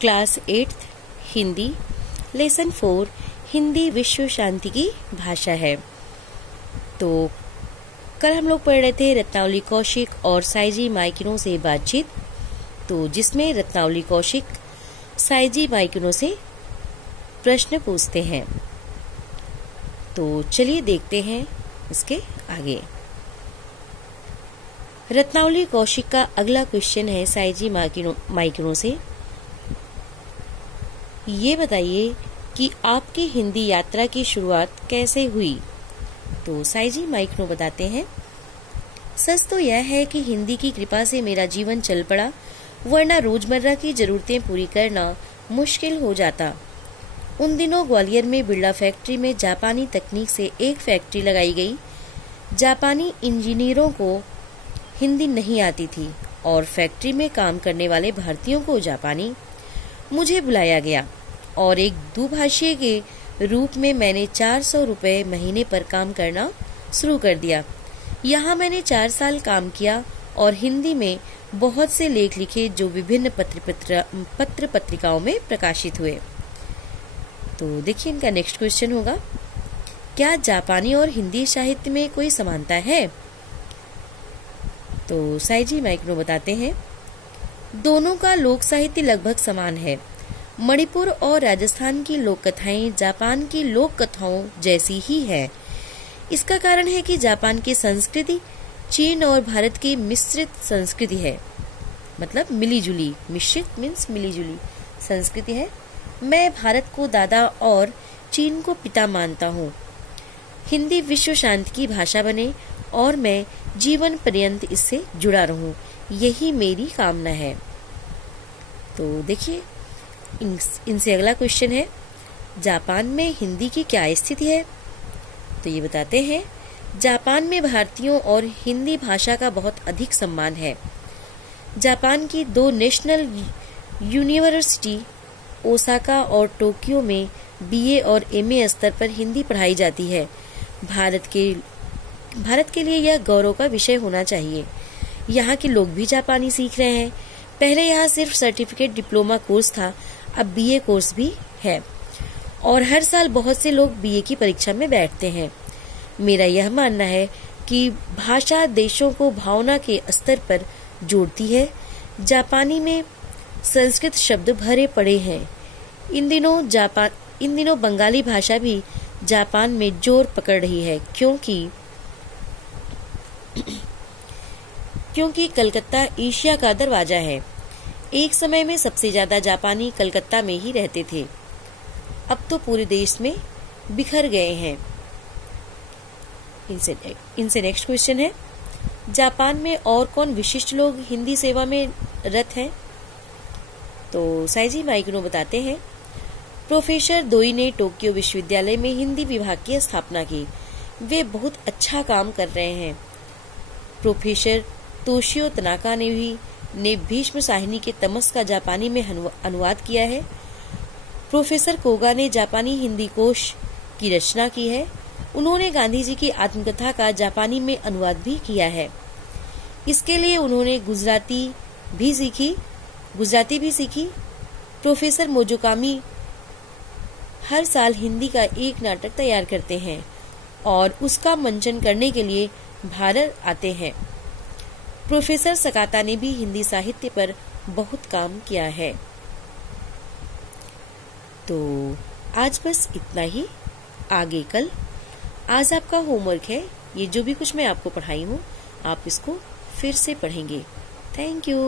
Class 8 Hindi lesson 4 Hindi विश्व शांति की भाषा है। तो कल हम लोग पढ़ रहे थे रत्नावली कौशिक और साइजी माइकिनो से बातचीत, तो जिसमें रत्नावली कौशिक साइजी माइकिनो से प्रश्न पूछते हैं। तो चलिए देखते हैं इसके आगे। रत्नावली कौशिक का अगला क्वेश्चन है साइजी माइकिनो से, ये बताइए कि आपकी हिंदी यात्रा की शुरुआत कैसे हुई। तो साइजी माइकिनो बताते हैं, सच तो यह है कि हिंदी की कृपा से मेरा जीवन चल पड़ा, वरना रोजमर्रा की जरूरतें पूरी करना मुश्किल हो जाता। उन दिनों ग्वालियर में बिरला फैक्ट्री में जापानी तकनीक से एक फैक्ट्री लगाई गई। जापानी इंजीनियरों को हिंदी नहीं आती थी और फैक्ट्री में काम करने वाले भारतीयों को जापानी। मुझे बुलाया गया और एक दुभाषी के रूप में मैंने 400 रुपये महीने पर काम करना शुरू कर दिया। यहाँ मैंने 4 साल काम किया और हिंदी में बहुत से लेख लिखे जो विभिन्न पत्र पत्रिकाओं में प्रकाशित हुए। तो देखिए इनका नेक्स्ट क्वेश्चन होगा, क्या जापानी और हिंदी साहित्य में कोई समानता है। तो साइजी माइकिनो बताते हैं, दोनों का लोक साहित्य लगभग समान है। मणिपुर और राजस्थान की लोक कथाएं जापान की लोक कथाओं जैसी ही है। इसका कारण है कि जापान की संस्कृति चीन और भारत की मिश्रित संस्कृति है, मतलब मिलीजुली, मिश्रित मीन्स मिलीजुली संस्कृति है। मैं भारत को दादा और चीन को पिता मानता हूँ। हिंदी विश्व शांति की भाषा बने और मैं जीवन पर्यंत इससे जुड़ा रहूं, यही मेरी कामना है। तो देखिए इनसे अगला क्वेश्चन है, जापान में हिंदी की क्या स्थिति है। तो ये बताते हैं, जापान में भारतीयों और हिंदी भाषा का बहुत अधिक सम्मान है। जापान की 2 नेशनल यूनिवर्सिटी ओसाका और टोक्यो में बीए और एमए स्तर पर हिंदी पढ़ाई जाती है। भारत के लिए यह गौरव का विषय होना चाहिए। यहाँ के लोग भी जापानी सीख रहे हैं। पहले यहाँ सिर्फ सर्टिफिकेट डिप्लोमा कोर्स था, अब बीए कोर्स भी है और हर साल बहुत से लोग बीए की परीक्षा में बैठते हैं। मेरा यह मानना है कि भाषा देशों को भावना के स्तर पर जोड़ती है। जापानी में संस्कृत शब्द भरे पड़े हैं। इन दिनों बंगाली भाषा भी जापान में जोर पकड़ रही है, क्योंकि कलकत्ता एशिया का दरवाजा है। एक समय में सबसे ज्यादा जापानी कलकत्ता में ही रहते थे, अब तो पूरे देश में बिखर गए हैं। इनसे नेक्स्ट क्वेश्चन है, जापान में और कौन विशिष्ट लोग हिंदी सेवा में रत हैं। तो साइजी माइकिनो बताते हैं, प्रोफेसर दोई ने टोक्यो विश्वविद्यालय में हिंदी विभाग की स्थापना की। वे बहुत अच्छा काम कर रहे हैं। प्रोफेसर तोशियो तनाका ने भीष्म साहिनी के तमस का जापानी में अनुवाद किया है। प्रोफेसर कोगा ने जापानी हिंदी कोश की रचना की है। उन्होंने गांधी जी की आत्मकथा का जापानी में अनुवाद भी किया है। इसके लिए उन्होंने गुजराती भी सीखी। प्रोफेसर मोजोकामी हर साल हिंदी का एक नाटक तैयार करते हैं और उसका मंचन करने के लिए भारत आते हैं। प्रोफेसर सकाता ने भी हिंदी साहित्य पर बहुत काम किया है। तो आज बस इतना ही, आगे कल। आज आपका होमवर्क है, ये जो भी कुछ मैं आपको पढ़ाई हूँ आप इसको फिर से पढ़ेंगे। Thank you.